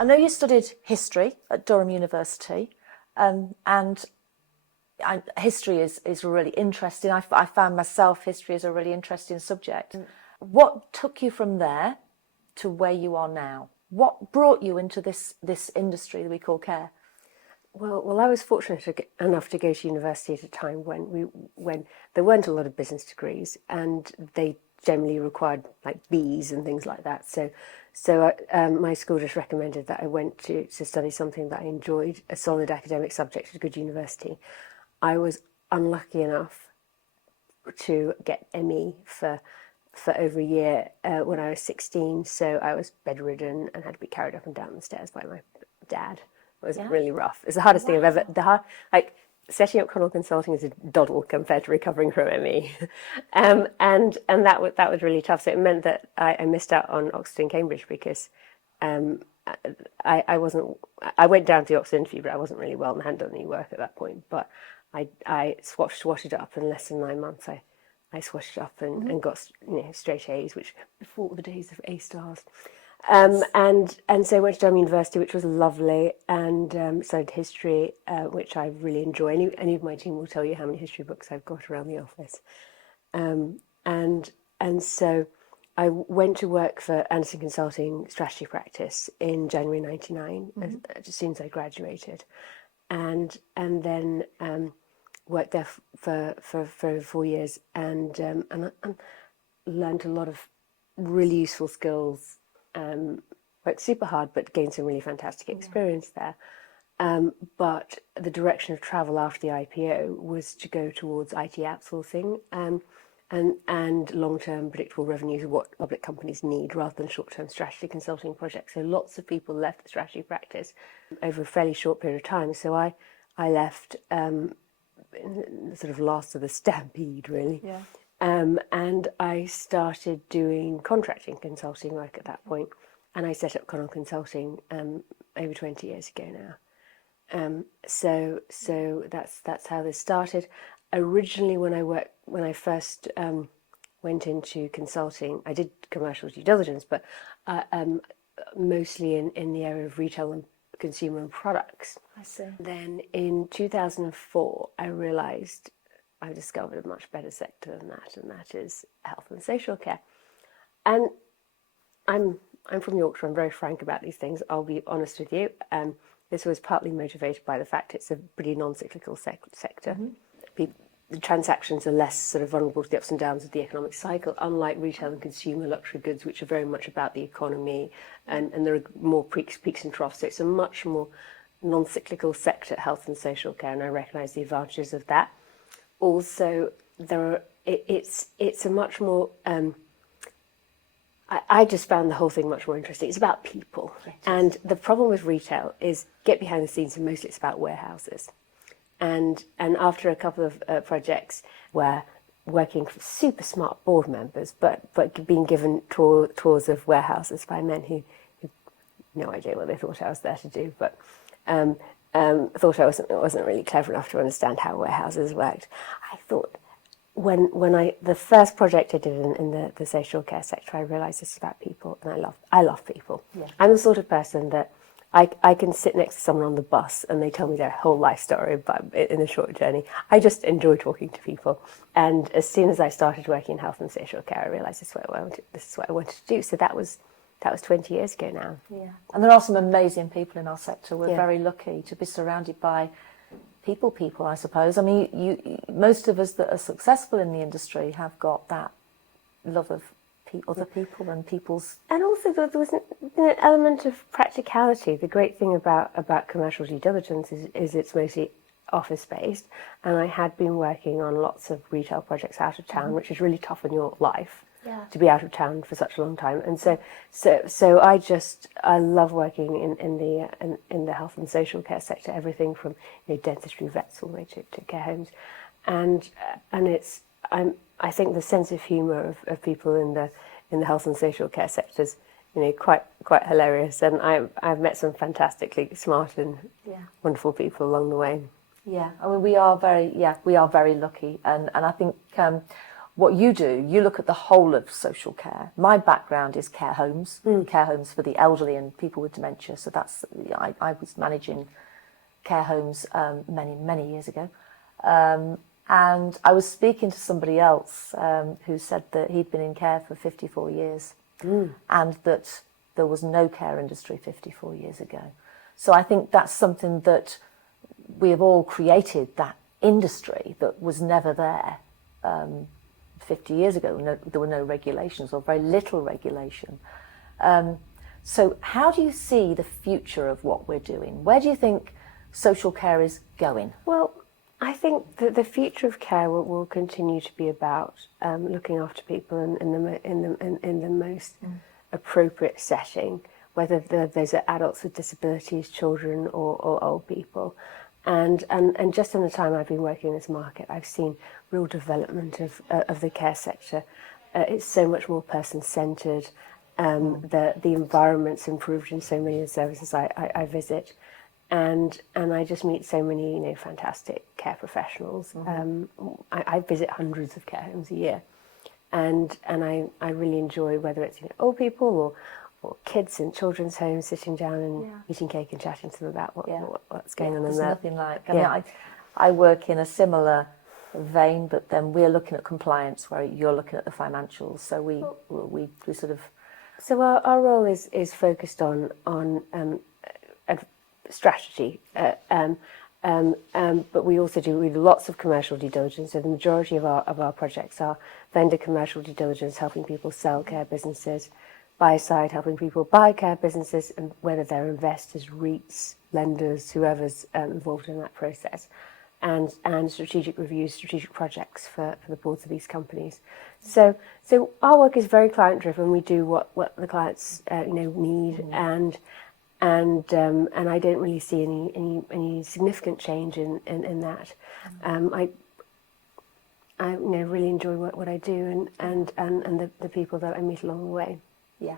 I know you studied history at Durham University, and history is really interesting. I found myself history is a really interesting subject. What took you from there to where you are now? What brought you into this industry that we call care? Well, I was fortunate enough to go to university at a time when there weren't a lot of business degrees, and they generally required like Bs and things like that. So my school just recommended that I went to study something that I enjoyed, a solid academic subject at a good university. I was unlucky enough to get ME for over a year when I was 16. So I was bedridden and had to be carried up and down the stairs by my dad. It was really rough. It's the hardest thing I've ever. Setting up Connell Consulting is a doddle compared to recovering from ME, and that was really tough. So it meant that I missed out on Oxford and Cambridge because I wasn't. I went down to the Oxford interview, but I wasn't really well and hadn't done any work at that point. But I swatched it up in less than 9 months. I swatched it up and got straight A's, which before the days of A stars. And so I went to Durham University, which was lovely, and studied history, which I really enjoy. Any of my team will tell you how many history books I've got around the office. And so I went to work for Anderson Consulting strategy practice in January '99, as soon as I graduated, and then worked there for over 4 years, and learned a lot of really useful skills. Worked super hard, but gained some really fantastic experience there. But the direction of travel after the IPO was to go towards IT outsourcing and long-term predictable revenues, what public companies need, rather than short-term strategy consulting projects. So lots of people left the strategy practice over a fairly short period of time. So I left in the sort of last of the stampede, really. Yeah. And I started doing contracting consulting work at that point, and I set up Connell Consulting over 20 years ago now. So that's how this started. Originally, when I first went into consulting, I did commercial due diligence, but mostly in the area of retail and consumer and products. I see. Then in 2004, I realised I've discovered a much better sector than that, and that is health and social care. And I'm from Yorkshire. I'm very frank about these things. I'll be honest with you. This was partly motivated by the fact it's a pretty non-cyclical sector. The transactions are less sort of vulnerable to the ups and downs of the economic cycle, unlike retail and consumer luxury goods, which are very much about the economy, and there are more peaks and troughs. So it's a much more non-cyclical sector, health and social care, and I recognise the advantages of that. Also, it's a much more. I just found the whole thing much more interesting. It's about people, and the problem with retail is get behind the scenes, and mostly it's about warehouses. And after a couple of projects where working for super smart board members, but being given tours of warehouses by men who no idea what they thought I was there to do, but thought I wasn't really clever enough to understand how warehouses worked. I thought when the first project I did in the social care sector, I realised this is about people, and I love people. Yeah. I'm the sort of person that I can sit next to someone on the bus and they tell me their whole life story in a short journey. I just enjoy talking to people. And as soon as I started working in health and social care, I realised this is what I wanted to do. So that was 20 years ago now. Yeah, and there are some amazing people in our sector. We're very lucky to be surrounded by people, I suppose. I mean, most of us that are successful in the industry have got that love of other people and people's... And also there was an element of practicality. The great thing about commercial due diligence is it's mostly office-based, and I had been working on lots of retail projects out of town, which is really tough in your life. Yeah. To be out of town for such a long time, and so I love working in the health and social care sector. Everything from dentistry, vets, all the way to care homes, and I think the sense of humour of people in the health and social care sectors, quite hilarious. And I've met some fantastically smart and wonderful people along the way. Yeah, I mean we are very lucky, and I think. what you do, you look at the whole of social care. My background is care homes for the elderly and people with dementia. So I was managing care homes many years ago. And I was speaking to somebody else who said that he'd been in care for 54 years and that there was no care industry 54 years ago. So I think that's something that we have all created, that industry that was never there 50 years ago. There were no regulations or very little regulation. So how do you see the future of what we're doing? Where do you think social care is going? Well, I think that the future of care will continue to be about looking after people in the most appropriate setting, whether those are adults with disabilities, children, or old people. And just in the time I've been working in this market, I've seen real development of the care sector. It's so much more person-centred. The environment's improved in so many of the services I visit. And I just meet so many, fantastic care professionals. I visit hundreds of care homes a year, and I really enjoy, whether it's old people or kids in children's homes, sitting down and eating cake and chatting to them about what's going on in there. There's nothing like. I mean, I work in a similar vein, but then we're looking at compliance, where you're looking at the financials. So we sort of. So our role is focused on strategy, but we also do lots of commercial due diligence. So the majority of our projects are vendor commercial due diligence, helping people sell care businesses, buy side helping people buy care businesses, and whether they're investors, REITs, lenders, whoever's involved in that process, and strategic reviews, strategic projects for the boards of these companies. So our work is very client driven. We do what the clients need, and I don't really see any significant change in that. I really enjoy what I do and the people that I meet along the way. Yeah,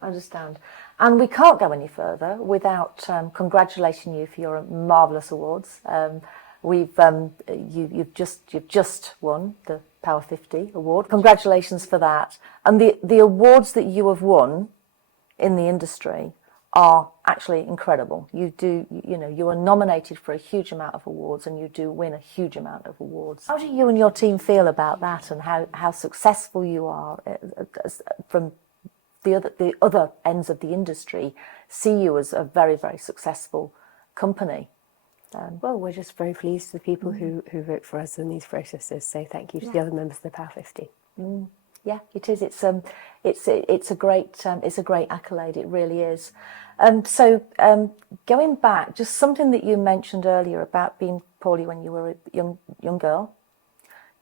I understand. And we can't go any further without congratulating you for your marvellous awards. You've just won the Power 50 award. Congratulations for that. And the awards that you have won in the industry are actually incredible. You are nominated for a huge amount of awards, and you do win a huge amount of awards. How do you and your team feel about that, and how successful you are from the other ends of the industry? See you as a very, very successful company. Well, we're just very pleased with the people who vote for us in these processes. So thank you to the other members of the Power 50. Yeah, it is. It's a great accolade. It really is. So going back, just something that you mentioned earlier about being poorly when you were a young girl.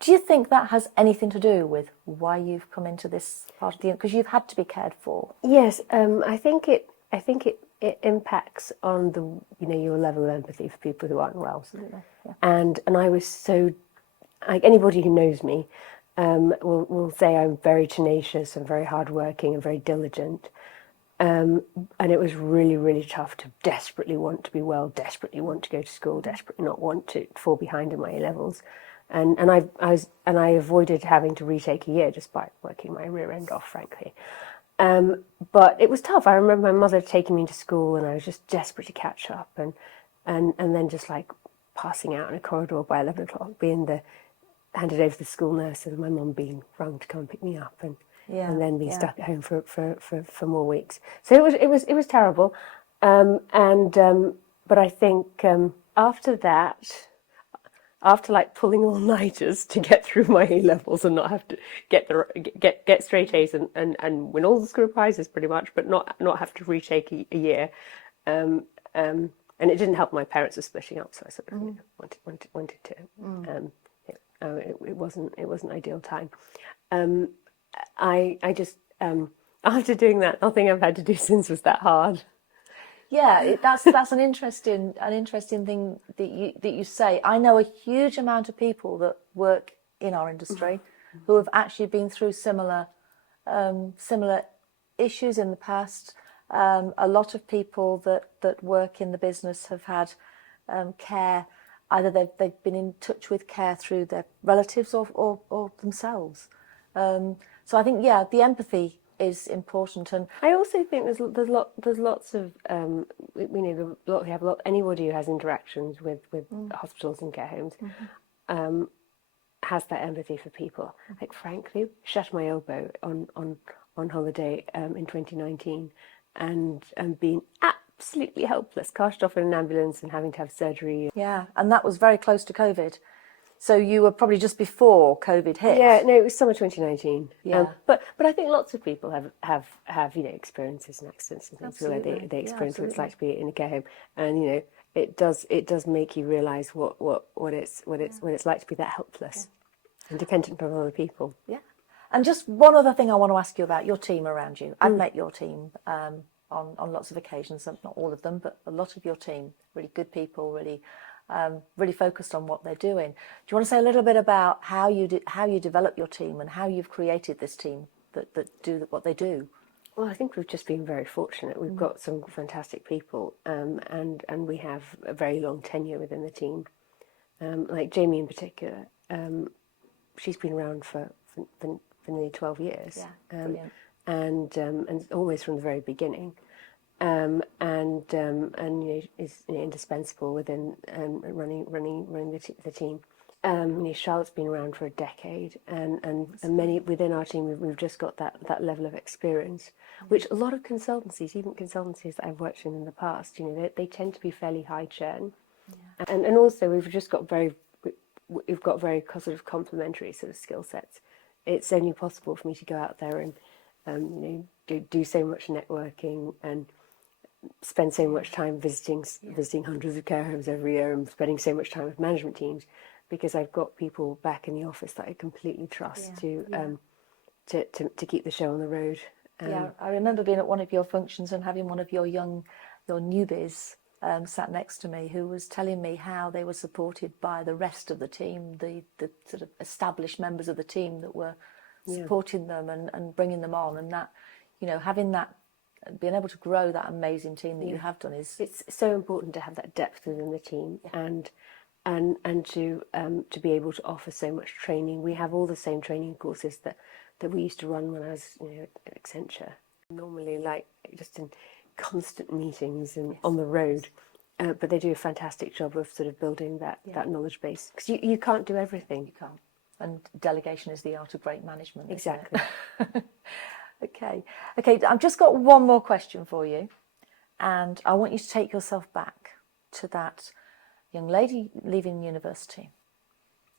Do you think that has anything to do with why you've come into this part of the, because you've had to be cared for? Yes, I think it impacts on your level of empathy for people who aren't well. Absolutely. Yeah. And I was so, like, anybody who knows me will say I'm very tenacious and very hardworking and very diligent. And it was really, really tough to desperately want to be well, desperately want to go to school, desperately not want to fall behind in my A levels. And I avoided having to retake a year just by working my rear end off, frankly. But it was tough. I remember my mother taking me to school, and I was just desperate to catch up, and then just like passing out in a corridor by 11 o'clock, handed over to the school nurse, and my mum being rung to come and pick me up, and then being stuck at home for more weeks. So it was terrible. But I think after that, after like pulling all-nighters to get through my A levels and not have to get straight A's and win all the school prizes pretty much, but not have to retake a year, and it didn't help. My parents were splitting up, so I sort of wanted to. It wasn't ideal time. I just after doing that, nothing I've had to do since was that hard. Yeah, that's an interesting thing that you say. I know a huge amount of people that work in our industry who have actually been through similar issues in the past. A lot of people that work in the business have had care either they've been in touch with care through their relatives or themselves. So I think, yeah, the empathy is important. And I also think there's lots of anybody who has interactions with hospitals and care homes has that empathy for people. Like, frankly, shat my elbow on holiday in 2019 and being absolutely helpless, carted off in an ambulance and having to have surgery. yeah, and that was very close to COVID. So you were probably just before COVID hit. Yeah, no, it was summer 2019. Yeah. But I think lots of people have experiences and accidents and things where Absolutely. they experience Yeah, what it's like to be in a care home, and it does make you realise what it's like to be that helpless and dependent on other people. Yeah. And just one other thing I want to ask you about your team around you. I've met your team on lots of occasions, not all of them, but a lot of your team, really good people, really focused on what they're doing. Do you want to say a little bit about how you develop your team and how you've created this team that do what they do? Well, I think we've just been very fortunate. We've got some fantastic people, and we have a very long tenure within the team. Like Jamie in particular, she's been around for nearly 12 years, and always from the very beginning, and is indispensable within running the team. Charlotte's been around for a decade, and many within our team we've just got that level of experience, which a lot of consultancies, even consultancies that I've worked in the past, they tend to be fairly high churn, and also we've got very sort of complementary sort of skill sets. It's only possible for me to go out there and do so much networking and spend so much time visiting hundreds of care homes every year and spending so much time with management teams, because I've got people back in the office that I completely trust to keep the show on the road. I remember being at one of your functions and having one of your newbies sat next to me, who was telling me how they were supported by the rest of the team, the sort of established members of the team that were supporting them and bringing them on, and that, having that, being able to grow that amazing team that you have done it's so important to have that depth within the team, and to be able to offer so much training. We have all the same training courses that we used to run when I was at Accenture. Normally, like, just in constant meetings and on the road, but they do a fantastic job of sort of building that knowledge base, because you can't do everything. You can't, and delegation is the art of great management. Exactly. Okay, I've just got one more question for you, and I want you to take yourself back to that young lady leaving university.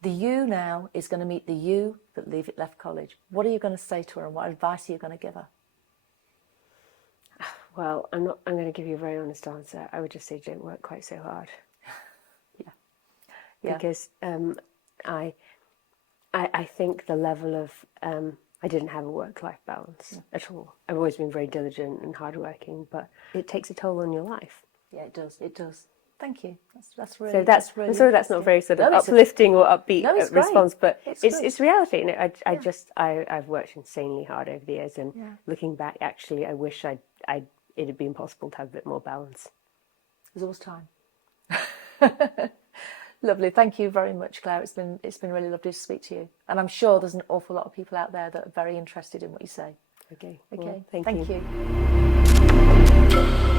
The you now is going to meet the you that left college. What are you going to say to her, and what advice are you going to give her? Well, I'm going to give you a very honest answer. I would just say don't work quite so hard. Because I think the level of I didn't have a work-life balance at all. I've always been very diligent and hardworking, but it takes a toll on your life. Yeah, it does. Thank you. That's really. So that's really. I'm sorry, that's not very sort of uplifting or upbeat response, but it's reality. I've worked insanely hard over the years, and looking back, actually, I wish it had been possible to have a bit more balance. There's always time. Lovely. Thank you very much, Claire. It's been really lovely to speak to you, and I'm sure there's an awful lot of people out there that are very interested in what you say. Okay. Well, thank you. you.